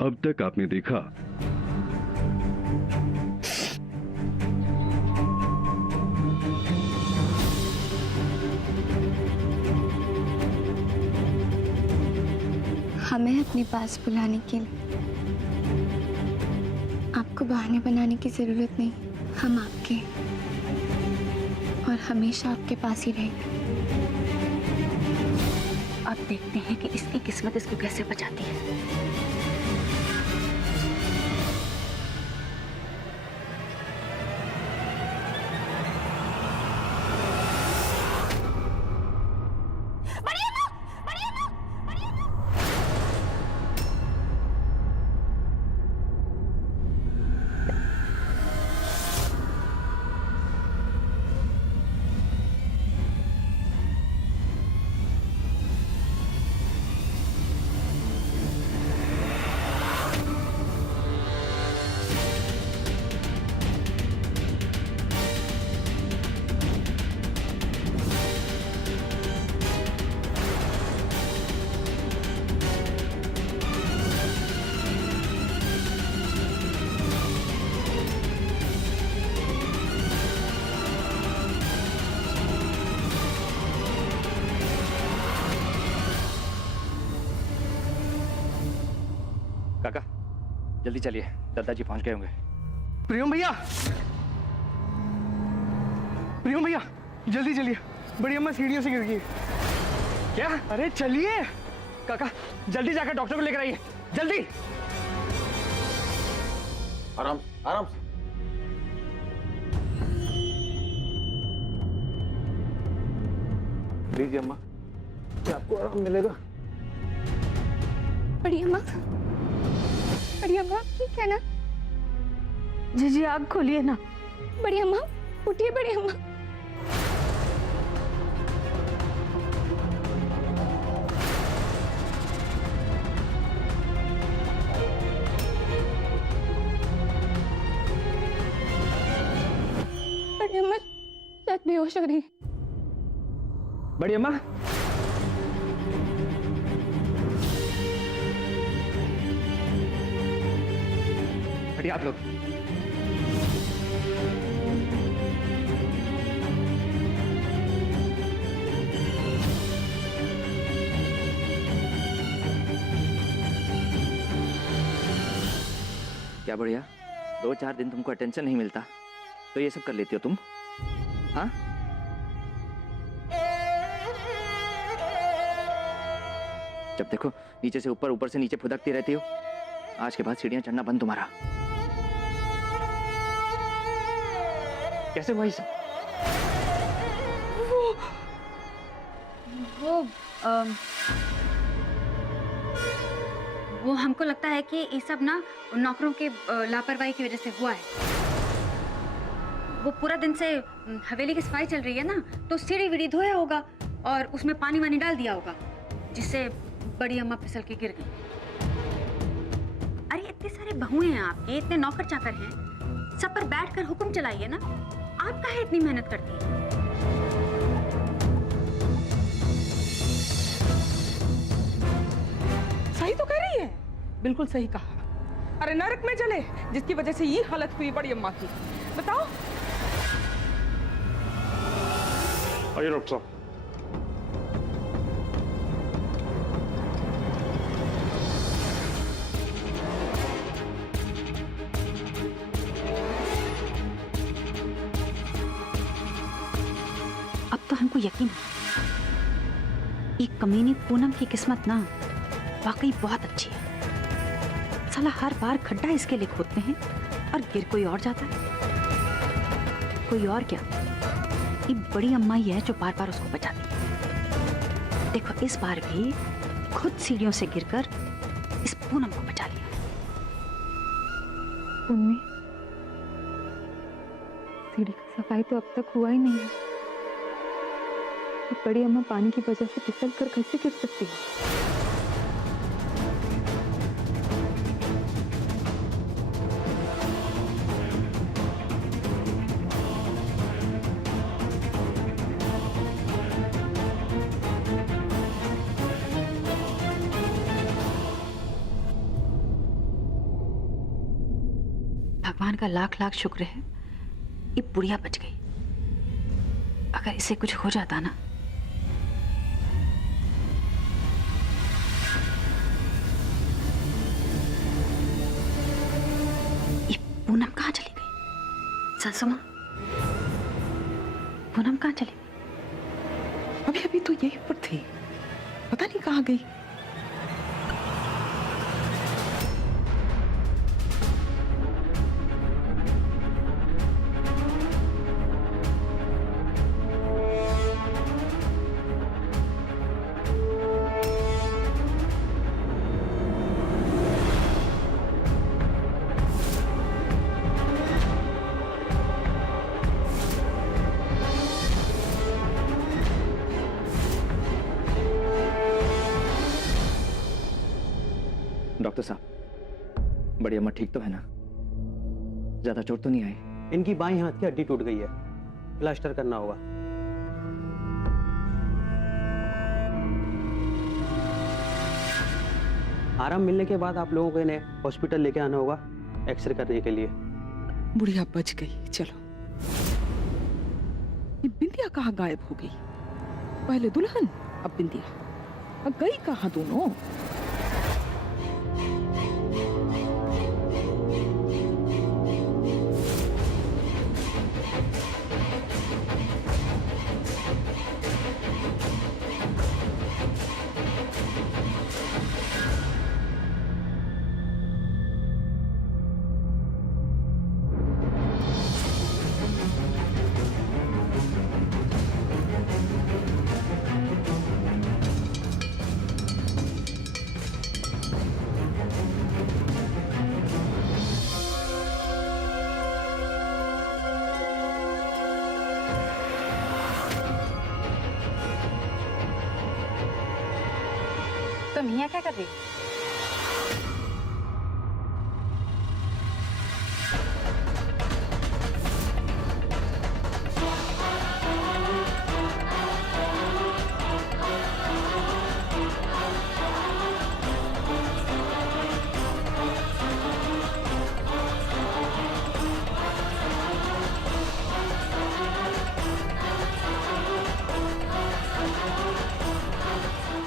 अब तक आपने देखा। हमें अपने पास बुलाने के लिए आपको बहाने बनाने की जरूरत नहीं। हम आपके और हमेशा आपके पास ही रहेंगे। अब देखते हैं कि इसकी किस्मत इसको कैसे बचाती है। काका जल्दी चलिए, दादाजी पहुंच गए होंगे। प्रियम भैया, प्रियम भैया जल्दी चलिए, बड़ी अम्मा सीढ़ियों से गिर गई। क्या? अरे चलिए काका, जल्दी जाकर डॉक्टर को लेकर आइए, जल्दी। आराम आराम से। लीजिए अम्मा, क्या आपको आराम मिलेगा? बड़ी अम्मा, बड़ी अम्मा ठीक है ना? जी आग खोलिए ना। बड़ी अम्मा उठिए, बड़ी अम्मा। बड़ी अम्मा शायद बेहोश हो रही है। बड़ी अम्मा, हटिए आप लोग। क्या बढ़िया, 2-4 दिन तुमको अटेंशन नहीं मिलता तो ये सब कर लेती हो तुम? हाँ, जब देखो नीचे से ऊपर, ऊपर से नीचे फुदकती रहती हो। आज के बाद सीढ़ियां चढ़ना बंद तुम्हारा। कैसे हुआ ये सब? वो हमको लगता है कि ये सब ना नौकरों के लापरवाही की वजह से हुआ है। वो पूरा दिन से हवेली की सफाई चल रही है ना, तो सीढ़ी वीढ़ी धोया होगा और उसमें पानी वानी डाल दिया होगा, जिससे बड़ी अम्मा फिसल के गिर गई। अरे इतने सारे बहुएं हैं आपके, इतने नौकर चाकर हैं, सब पर बैठकर हुक्म चलाइए ना। आप काहे इतनी मेहनत करती हैं? सही तो कह रही है, बिल्कुल सही कहा। अरे नरक में जले जिसकी वजह से ये हालत हुई बड़ी अम्मा की। बताओ। आइए डॉक्टर साहब। अब तो हमको यकीन है, एक कमीनी पूनम की किस्मत ना वाकई बहुत अच्छी है। साला हर बार खड्डा इसके लिए खोदते हैं और गिर कोई और जाता है। कोई और क्या, ये बड़ी अम्मा ही है जो बार बार उसको बचाती है। देखो इस बार भी खुद सीढ़ियों से गिरकर इस पूनम को बचा लिया। उनमें सीढ़ी का सफाई तो अब तक हुआ ही नहीं है। बड़ी अम्मा पानी की वजह से फिसल कर कैसे गिर सकती है? भगवान का लाख लाख शुक्र है ये बुढ़िया बच गई। अगर इसे कुछ हो जाता ना। ये पूनम कहाँ चली गई? सासुमा, पूनम कहाँ चली गई? अभी अभी तो यहीं पर थी, पता नहीं कहाँ गई। डॉक्टर साहब, बड़ी अम्मा ठीक तो है ना? ज्यादा चोट तो नहीं आई? इनकी बाईं हाथ की हड्डी टूट गई है, प्लास्टर करना होगा। आराम मिलने के बाद आप लोगों को इन्हें हॉस्पिटल लेके आना होगा एक्सरे करने के लिए। बुढ़िया बच गई। चलो, ये बिंदिया कहाँ गायब हो गई? पहले दुल्हन, अब बिंदिया। अब गई कहाँ दोनों? तुम यहाँ क्या कर रही?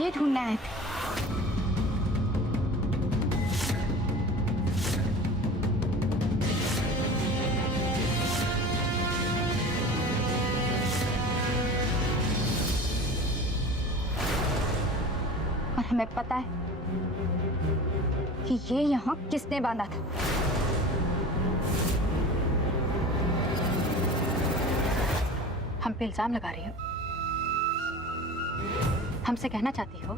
ये ढूंढना आए थे। और हमें पता है कि ये यहाँ किसने बांधा था। हम पे इल्जाम लगा रही हो? हमसे कहना चाहती हो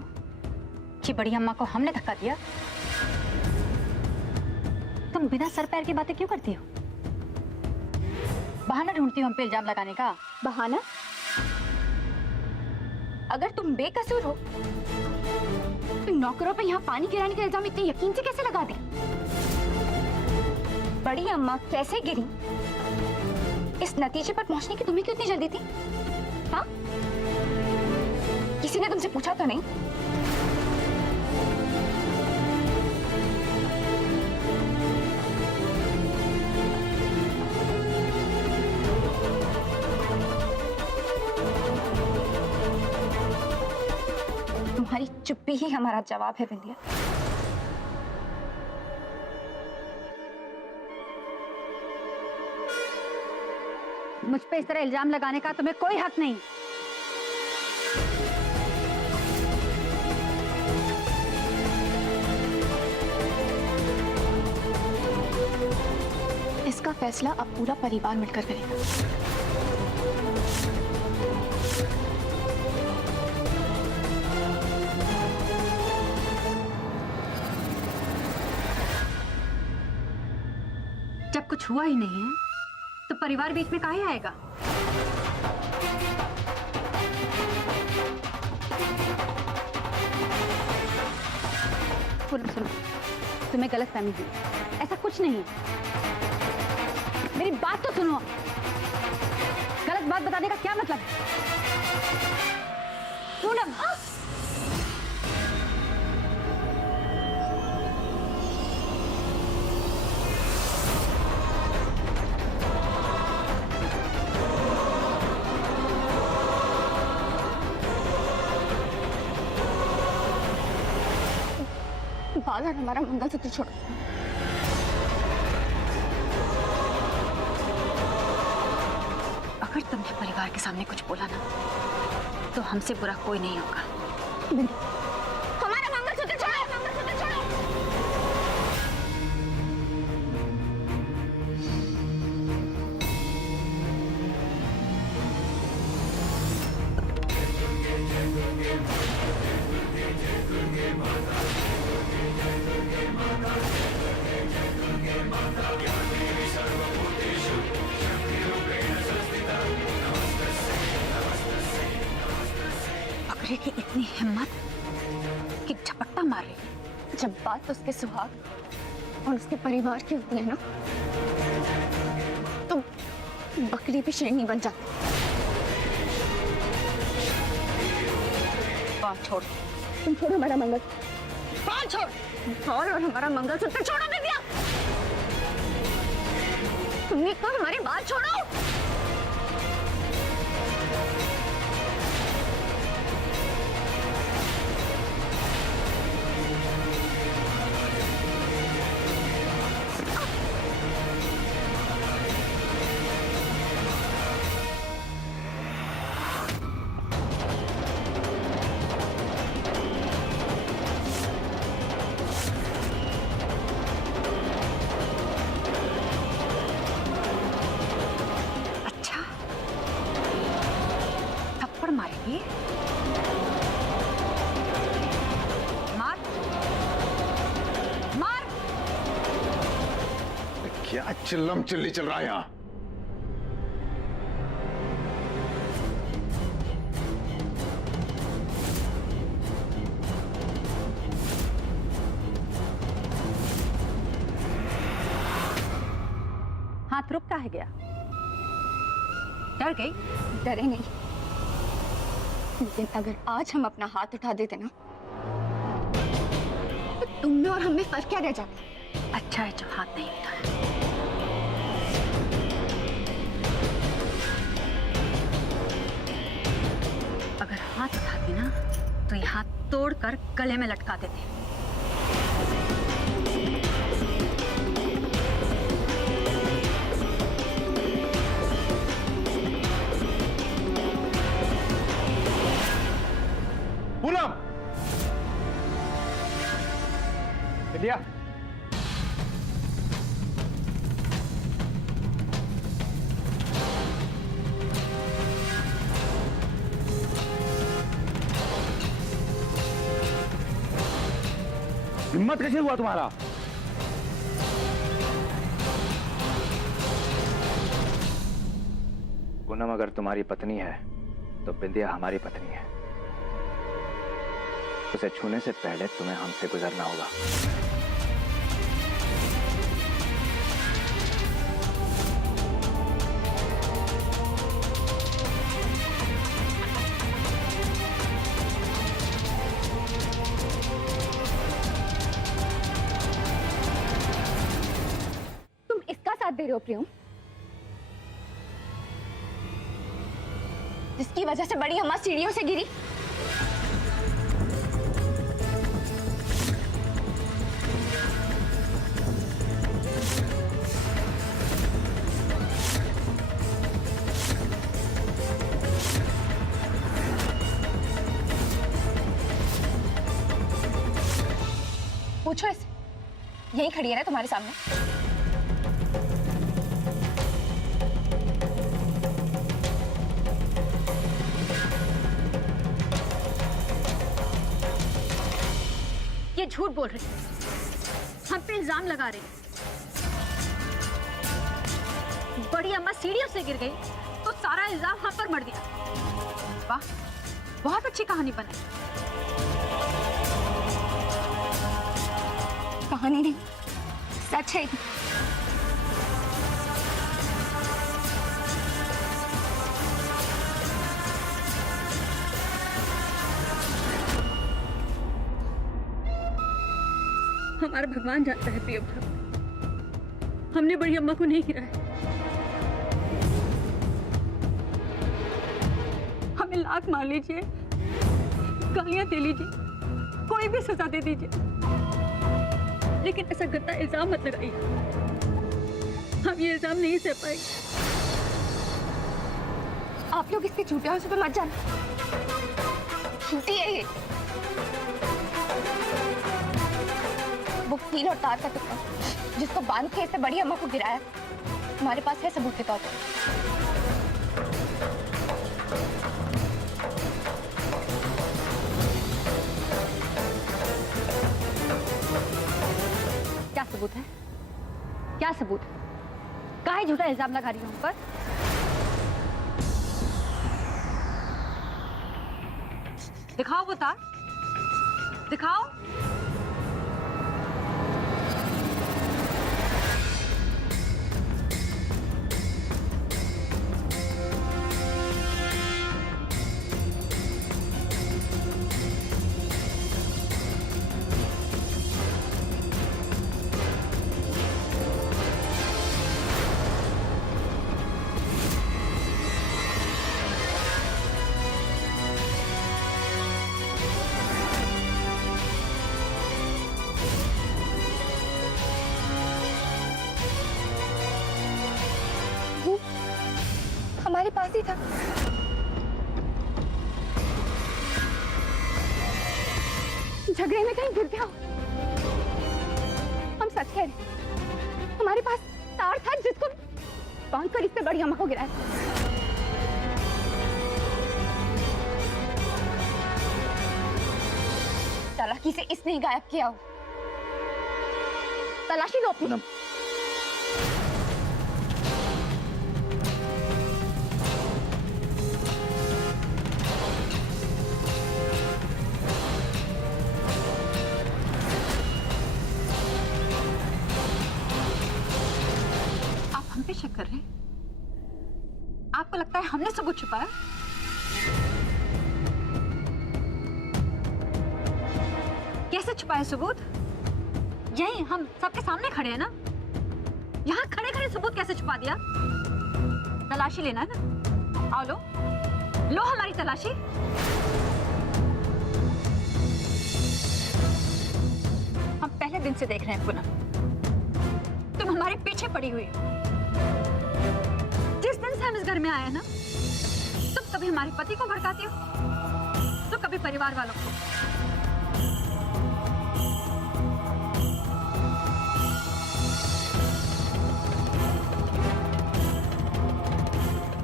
कि बड़ी अम्मा को हमने धक्का दिया? तुम बिना सर पैर की बातें क्यों करती हो? बहाना ढूंढती हो हम पे इल्जाम लगाने का? बहाना? अगर तुम बेकसूर हो तो नौकरों पे यहाँ पानी गिराने का इल्जाम इतने यकीन से कैसे लगा दे? बड़ी अम्मा कैसे गिरी, इस नतीजे पर पहुंचने की तुम्हें क्यों इतनी जल्दी थी? हाँ, किसी ने तुमसे पूछा तो नहीं? तुम्हारी चुप्पी ही हमारा जवाब है बिंदिया। मुझ पे इस तरह इल्जाम लगाने का तुम्हें कोई हक नहीं। इसका फैसला अब पूरा परिवार मिलकर करेगा। जब कुछ हुआ ही नहीं है तो परिवार बीच में काहे आएगा? सुनो, तुम्हें गलतफहमी हुई, ऐसा कुछ नहीं है। मेरी बात तो सुनो। गलत बात बताने का क्या मतलब है? पूनम, बाल और हमारा मंगलसूत्र छोड़ो। अगर तुमने परिवार के सामने कुछ बोला ना तो हमसे बुरा कोई नहीं होगा। हमारा मंगलसूत्र छोड़ो, मंगलसूत्र छोड़ो। बकरे की इतनी हिम्मत कि झपट्टा मार रही। जब बात उसके सुहाग और उसके परिवार की होती है ना, तो बकरी भी शेरनी बन जाती। बाल छोड़। तुम छोड़ो हमारा मंगल, बाल छोड़, बाल और हमारा मंगलसूत्र छोड़ो दिव्या। तुमने कहा हमारे बाल छोड़ो। अच्छा, थप्पड़ मारेगी? मार, मार। क्या चिल्लम चिल्ली चल रहा है यहाँ? हाथ रुक काहे गया? डर गई? डरे नहीं, लेकिन अगर आज हम अपना हाथ उठा देते ना, तो तुम में और हम में फर्क क्या रह जाता? अच्छा है जो हाथ नहीं उठाया। अगर हाथ उठाती ना तो ये हाथ तोड़कर गले में लटका देते। पूनम, दिव्या, हिम्मत कैसे हुआ तुम्हारा? पूनम अगर तुम्हारी पत्नी है तो बिंदिया हमारी पत्नी है। उसे छूने से पहले तुम्हें हमसे गुजरना होगा। तुम इसका साथ दे रहे हो प्रियम, जिसकी वजह से बड़ी अम्मा सीढ़ियों से गिरी। पूछो इसे, यही खड़ी है ना तुम्हारे सामने। ये झूठ बोल रही है, हम पे इल्जाम लगा रही है। बड़ी अम्मा सीढ़ियों से गिर गई तो सारा इल्जाम हम पर मर दिया। वाह, बहुत अच्छी कहानी बनी। कहानी नहीं, सच है। हमारा भगवान जानता है प्रियम, हमने बड़ी अम्मा को नहीं गिराया। हमें लात मार लीजिए, गालियां दे लीजिए, कोई भी सजा दे दीजिए, लेकिन ऐसा गंदा इल्जाम मत लगाइए। हम ये इल्जाम नहीं सह पाएंगे। आप लोग इसके झूठे हौसलों पे मत जाना, झूठी है ये। वो कील और तार का टुकड़ा जिसको बांध के इससे बड़ी अम्मा को गिराया, हमारे पास है सबूत के तौर पर। क्या सबूत है? क्या सबूत? काहे झूठा इल्जाम लगा रही हो उन पर? दिखाओ वो तार, दिखाओ। हमारे पास ही था। झगड़े में कहीं गिर गया हो। हम सच कह रहे हैं, हमारे पास तार था जिसको बांध कर इससे बड़ी अम्मा को गिराया। तलाशी से इसने ही गायब किया हो। तलाशी लो अपनी। पे शक कर रहे हैं? आपको लगता है हमने सबूत छुपाया? कैसे छुपाया सबूत? यही हम सबके सामने खड़े हैं ना। यहाँ खड़े खड़े सबूत कैसे छुपा दिया? तलाशी लेना है ना? आओ लो, लो हमारी तलाशी। हम पहले दिन से देख रहे हैं पूनम, तुम हमारे पीछे पड़ी हुई हो। जिस दिन से हम इस घर में आए हैं ना, तुम कभी हमारे पति को भड़काती हो तो कभी परिवार वालों को।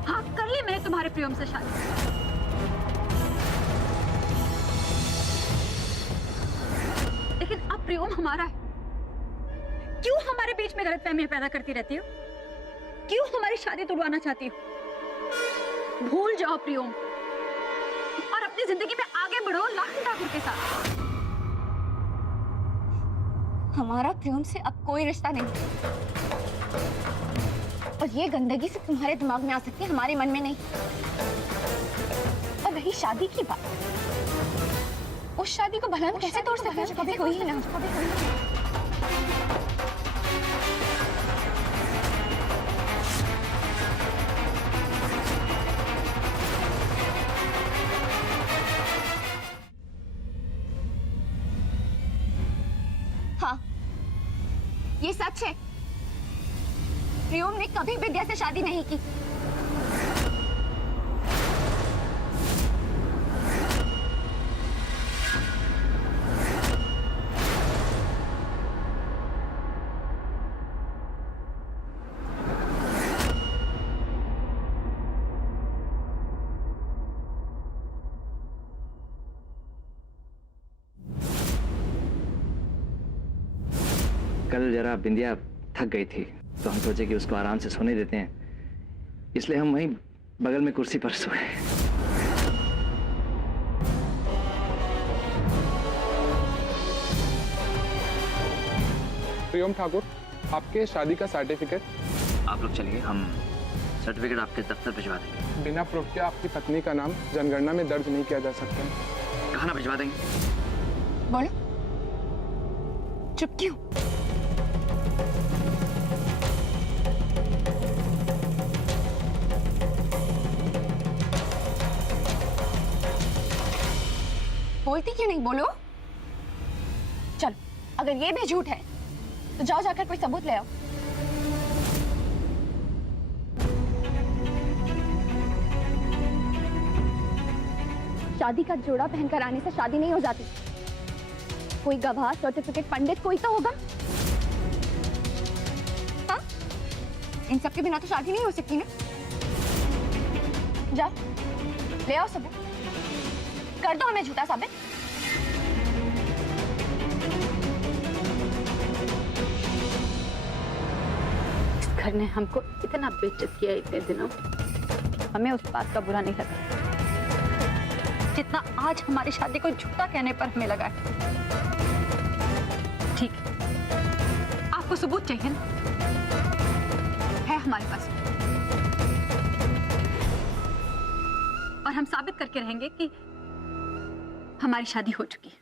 हाँ, कर ली मैंने तुम्हारे प्रियम से शादी, लेकिन अब प्रियम हमारा है। क्यों हमारे बीच में गलतफहमियां पैदा करती रहती हो? क्यों हमारी शादी तोड़वाना चाहती हो? भूल जाओ प्रियम और अपनी जिंदगी में आगे बढ़ो लाखन ठाकुर के साथ। हमारा प्रियम से अब कोई रिश्ता नहीं, और ये गंदगी से तुम्हारे दिमाग में आ सकती है, हमारे मन में नहीं। और रही शादी की बात, उस शादी को भला हम कैसे तोड़ सकते हैं जो कभी हुई ही ना। हाँ, ये सच है। प्रियम ने कभी विद्या से शादी नहीं की। कल जरा बिंदिया थक गई थी तो हम सोचे कि उसको आराम से सोने देते हैं, इसलिए हम वहीं बगल में कुर्सी पर सोए। प्रियम ठाकुर, आपके शादी का सर्टिफिकेट। आप लोग चलिए, हम सर्टिफिकेट आपके दफ्तर भिजवा देंगे। बिना प्रूफ के आपकी पत्नी का नाम जनगणना में दर्ज नहीं किया जा सकता। कहाँ ना भिजवा देंगे। बोलो, चुप क्यों? बोलती क्यों नहीं? बोलो। चलो, अगर ये भी झूठ है तो जाओ जाकर कोई सबूत ले आओ। शादी का जोड़ा पहनकर आने से शादी नहीं हो जाती। कोई गवाह, सर्टिफिकेट, पंडित कोई तो होगा। हाँ? इन सब के बिना तो शादी नहीं हो सकती ना। जाओ ले आओ सबूत, कर दो हमें झूठा साबित। इस घर ने हमको इतना बेइज्जत किया इतने दिनों, हमें उस बात का बुरा नहीं लगा जितना आज हमारी शादी को झूठा कहने पर हमें लगा है। ठीक है, आपको सबूत चाहिए ना, है हमारे पास, और हम साबित करके रहेंगे कि हमारी शादी हो चुकी है।